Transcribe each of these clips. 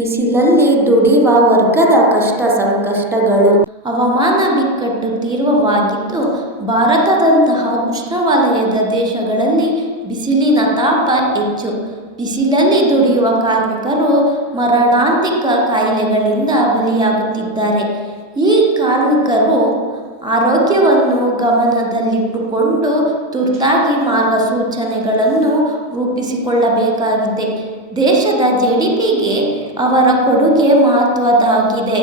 ಬಿಸಿಲಲ್ಲಿ ದುಡಿಯುವ ವರ್ಗದ ಕಷ್ಟ ಸಂಕಷ್ಟಗಳು. ಹವಾಮಾನ ಬಿಕ್ಕಟ್ಟು ತೀವ್ರವಾಗಿದ್ದು ಭಾರತದಂತಹ ಉಷ್ಣವಲಯದ ದೇಶಗಳಲ್ಲಿ ಬಿಸಿಲಿನ ತಾಪ ಹೆಚ್ಚು. ಬಿಸಿಲಲ್ಲಿ ದುಡಿಯುವ ಕಾರ್ಮಿಕರು ಮರಣಾಂತಿಕ ಕಾಯಿಲೆಗಳಿಂದ ಬಲಿಯಾಗುತ್ತಿದ್ದಾರೆ. ಈ ಕಾರ್ಮಿಕರು ಆರೋಗ್ಯವನ್ನು ಗಮನದಲ್ಲಿಟ್ಟುಕೊಂಡು ತುರ್ತಾಗಿ ಮಾರ್ಗಸೂಚನೆಗಳನ್ನು ರೂಪಿಸಿಕೊಳ್ಳಬೇಕಾಗಿದೆ. ದೇಶದ ಜಿಡಿಪಿಗೆ ಅವರ ಕೊಡುಗೆ ಮಹತ್ವದ್ದಾಗಿದೆ.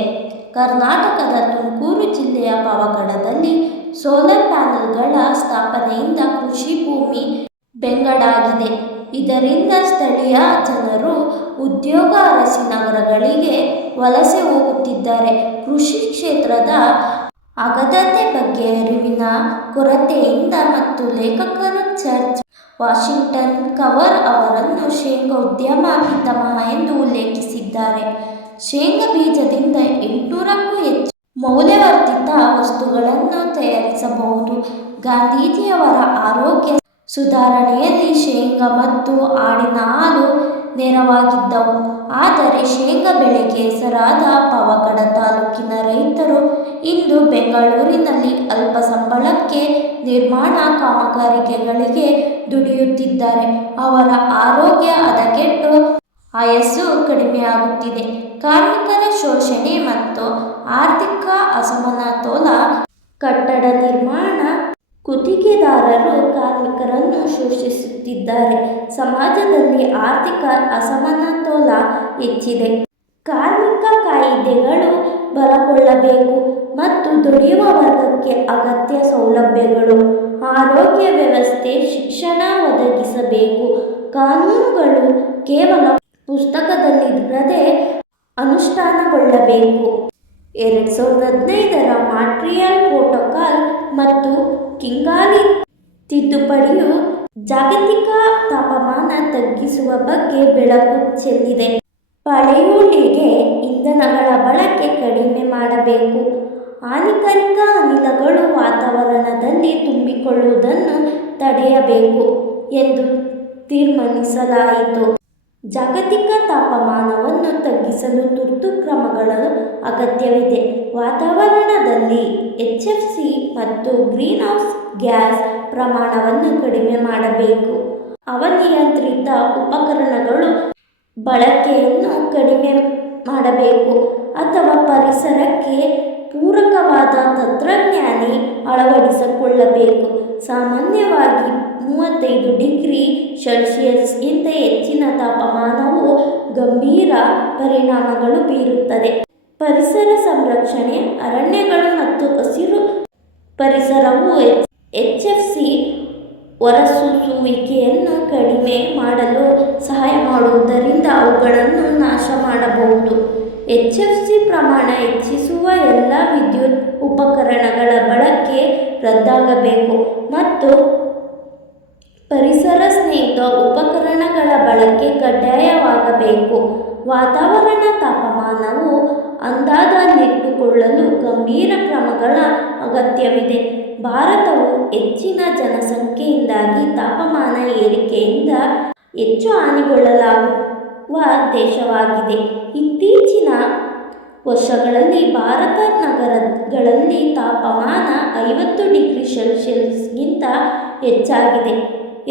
ಕರ್ನಾಟಕದ ತುಮಕೂರು ಜಿಲ್ಲೆಯ ಪಾವಗಡದಲ್ಲಿ ಸೋಲಾರ್ ಪ್ಯಾನೆಲ್ಗಳ ಸ್ಥಾಪನೆಯಿಂದ ಕೃಷಿ ಭೂಮಿ ಬೆಂಗಡಾಗಿದೆ ಇದರಿಂದ ಸ್ಥಳೀಯ ಜನರು ಉದ್ಯೋಗ ಅರಸಿ ನಗರಗಳಿಗೆ ವಲಸೆ ಹೋಗುತ್ತಿದ್ದಾರೆ. ಕೃಷಿ ಕ್ಷೇತ್ರದ ಅಗತ್ಯತೆ ಬಗ್ಗೆ ಅರಿವಿನ ಕೊರತೆಯಿಂದ ಮತ್ತು ಲೇಖಕರ ಜಾರ್ಜ್ ವಾಷಿಂಗ್ಟನ್ ಕವರ್ ಅವರನ್ನು ಶೇಂಗಾ ಉದ್ಯಮ ಪಿತಾಮಹ ಎಂದು ಉಲ್ಲೇಖಿಸಿದ್ದಾರೆ. ಶೇಂಗಾ ಬೀಜದಿಂದ ಎಂಟುನೂರಕ್ಕೂ ಹೆಚ್ಚು ಮೌಲ್ಯವರ್ಧಿತ ವಸ್ತುಗಳನ್ನು ತಯಾರಿಸಬಹುದು. ಗಾಂಧೀಜಿಯವರ ಆರೋಗ್ಯ ಸುಧಾರಣೆಯಲ್ಲಿ ಶೇಂಗಾ ಮತ್ತು ಆಡಿನ ಹಾಲು ನೆರವಾಗಿದ್ದವು. ಆದರೆ ಶೇಂಗಾ ಬೆಳೆಗೆ ಹೆಸರಾದ ಪವಗಡ ತಾಲೂಕಿನ ಇಂದು ಬೆಂಗಳೂರಿನಲ್ಲಿ ಅಲ್ಪ ಸಂಬಳಕ್ಕೆ ನಿರ್ಮಾಣ ಕಾಮಗಾರಿಕೆಗಳಿಗೆ ದುಡಿಯುತ್ತಿದ್ದಾರೆ. ಅವರ ಆರೋಗ್ಯ ಹದಗೆಟ್ಟು ಆಯಸ್ಸು ಕಡಿಮೆಯಾಗುತ್ತಿದೆ. ಕಾರ್ಮಿಕರ ಶೋಷಣೆ ಮತ್ತು ಆರ್ಥಿಕ ಅಸಮತೋಲ ಕಟ್ಟಡ ನಿರ್ಮಾಣ ಗುತ್ತಿಗೆದಾರರು ಕಾರ್ಮಿಕರನ್ನು ಶೋಷಿಸುತ್ತಿದ್ದಾರೆ. ಸಮಾಜದಲ್ಲಿ ಆರ್ಥಿಕ ಅಸಮತೋಲ ಹೆಚ್ಚಿದೆ. ಕಾರ್ಮಿಕ ಕಾಯಿದೆಗಳು ಬಲಗೊಳ್ಳಬೇಕು ಮತ್ತು ದುಡಿಯುವ ವರ್ಗಕ್ಕೆ ಅಗತ್ಯ ಸೌಲಭ್ಯಗಳು, ಆರೋಗ್ಯ ವ್ಯವಸ್ಥೆ, ಶಿಕ್ಷಣ ಒದಗಿಸಬೇಕು. ಕಾನೂನುಗಳು ಕೇವಲ ಪುಸ್ತಕದಲ್ಲಿರದೆ ಅನುಷ್ಠಾನಗೊಳ್ಳಬೇಕು. ಎರಡು ಸಾವಿರದ ಹದಿನೈದರ ಮಾಟ್ರಿಯಲ್ ಪ್ರೋಟೋಕಾಲ್ ಮತ್ತು ಕಿಂಗಾಲಿ ತಿದ್ದುಪಡಿಯು ಜಾಗತಿಕ ತಾಪಮಾನ ತಗ್ಗಿಸುವ ಬಗ್ಗೆ ಬೆಳಕು ಚೆಲ್ಲಿದೆ. ಪಳೆಯುಳಿಕೆ ಇಂಧನಗಳ ಬಳಕೆ ಕಡಿಮೆ ಮಾಡಬೇಕು. ಹಾನಿಕಾರಕ ಅನಿಲಗಳು ವಾತಾವರಣದಲ್ಲಿ ತುಂಬಿಕೊಳ್ಳುವುದನ್ನು ತಡೆಯಬೇಕು ಎಂದು ತೀರ್ಮಾನಿಸಲಾಯಿತು. ಜಾಗತಿಕ ತಾಪಮಾನವನ್ನು ತಗ್ಗಿಸಲು ತುರ್ತು ಕ್ರಮಗಳು ಅಗತ್ಯವಿದೆ. ವಾತಾವರಣದಲ್ಲಿ ಎಚ್ ಎಫ್ ಸಿ ಮತ್ತು ಗ್ರೀನ್ ಹೌಸ್ ಗ್ಯಾಸ್ ಪ್ರಮಾಣವನ್ನು ಕಡಿಮೆ ಮಾಡಬೇಕು. ಅವನಿಯಂತ್ರಿತ ಉಪಕರಣಗಳು ಬಳಕೆಯನ್ನು ಕಡಿಮೆ ಮಾಡಬೇಕು ಅಥವಾ ಪರಿಸರಕ್ಕೆ ಪೂರಕವಾದ ತಂತ್ರಜ್ಞಾನ ಅಳವಡಿಸಿಕೊಳ್ಳಬೇಕು. ಸಾಮಾನ್ಯವಾಗಿ ಮೂವತ್ತೈದು ಡಿಗ್ರಿ ಸೆಲ್ಸಿಯಸ್ಗಿಂತ ಹೆಚ್ಚಿನ ತಾಪಮಾನವು ಗಂಭೀರ ಪರಿಣಾಮಗಳು ಬೀರುತ್ತದೆ. ಪರಿಸರ ಸಂರಕ್ಷಣೆ, ಅರಣ್ಯಗಳು ಮತ್ತು ಹಸಿರು ಪರಿಸರವು ಎಚ್ಎಫ್ಸಿ ಹೊರಸೂಸುವಿಕೆಯನ್ನು ಕಡಿಮೆ ಮಾಡಲು ಸಹಾಯ ಮಾಡುವುದರಿಂದ ಅವುಗಳನ್ನು ನಾಶ ಮಾಡಬಹುದು ಎಫ್ ಸಿ ಪ್ರಮಾಣ ಹೆಚ್ಚಿಸುವ ಎಲ್ಲ ವಿದ್ಯುತ್ ಉಪಕರಣಗಳ ಬಳಕೆ ರದ್ದಾಗಬೇಕು ಮತ್ತು ಪರಿಸರ ಸ್ನೇಹಿತ ಉಪಕರಣಗಳ ಬಳಕೆ ಕಡ್ಡಾಯವಾಗಬೇಕು. ವಾತಾವರಣ ತಾಪಮಾನವು ಅಂದಾಜಲ್ಲಿಟ್ಟುಕೊಳ್ಳಲು ಗಂಭೀರ ಕ್ರಮಗಳ ಅಗತ್ಯವಿದೆ. ಭಾರತವು ಹೆಚ್ಚಿನ ಜನಸಂಖ್ಯೆಯಿಂದಾಗಿ ತಾಪಮಾನ ಏರಿಕೆಯಿಂದ ಹೆಚ್ಚು ಹಾನಿಗೊಳ್ಳಲಾಗುವ ದೇಶವಾಗಿದೆ. ಇತ್ತೀಚಿನ ವರ್ಷಗಳಲ್ಲಿ ಭಾರತ ನಗರಗಳಲ್ಲಿ ತಾಪಮಾನ ಐವತ್ತು ಡಿಗ್ರಿ ಸೆಲ್ಸಿಯಸ್ಗಿಂತ ಹೆಚ್ಚಾಗಿದೆ.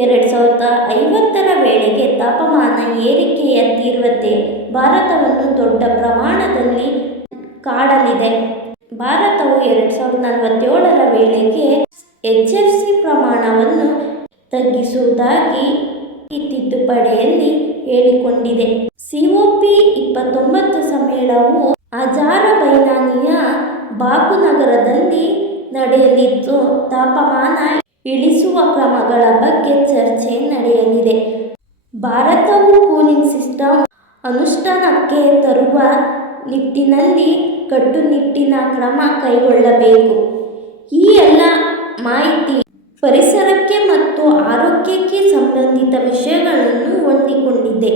ಎರಡು ಸಾವಿರದ ಐವತ್ತರ ವೇಳೆಗೆ ತಾಪಮಾನ ಏರಿಕೆಯ ತೀವ್ರತೆ ಭಾರತವನ್ನು ದೊಡ್ಡ ಪ್ರಮಾಣದಲ್ಲಿ ಕಾಡಲಿದೆ. ಭಾರತವು ಎರಡು ಸಾವಿರದ ನಲವತ್ತೇಳರ ವೇಳೆಗೆ ಎಚ್ ಎಫ್ ಸಿ ಪ್ರಮಾಣವನ್ನು ತಗ್ಗಿಸುವುದಾಗಿ ಈ ತಿದ್ದುಪಡಿಯಲ್ಲಿ ಹೇಳಿಕೊಂಡಿದೆ. ಸಿಒಪಿ ಇಪ್ಪತ್ತೊಂಬತ್ತು ಸಮ್ಮೇಳನವು ಅಜಾರ ಬೈನಾನಿಯ ಬಾಪುನಗರದಲ್ಲಿ ನಡೆಯಲಿದ್ದು, ತಾಪಮಾನ ಇಳಿಸುವ ಕ್ರಮಗಳ ಬಗ್ಗೆ ಚರ್ಚೆ ನಡೆಯಲಿದೆ. ಭಾರತವು ಕೂಲಿಂಗ್ ಸಿಸ್ಟಮ್ ಅನುಷ್ಠಾನಕ್ಕೆ ತರುವ ನಿಟ್ಟಿನಲ್ಲಿ ಕಟ್ಟುನಿಟ್ಟಿನ ಕ್ರಮ ಕೈಗೊಳ್ಳಬೇಕು. ಈ ಎಲ್ಲ ಮಾಹಿತಿ ಪರಿಸರಕ್ಕೆ ಮತ್ತು ಆರೋಗ್ಯಕ್ಕೆ ಸಂಬಂಧಿತ ವಿಷಯಗಳನ್ನು ಹೊಂದಿಕೊಂಡಿದೆ.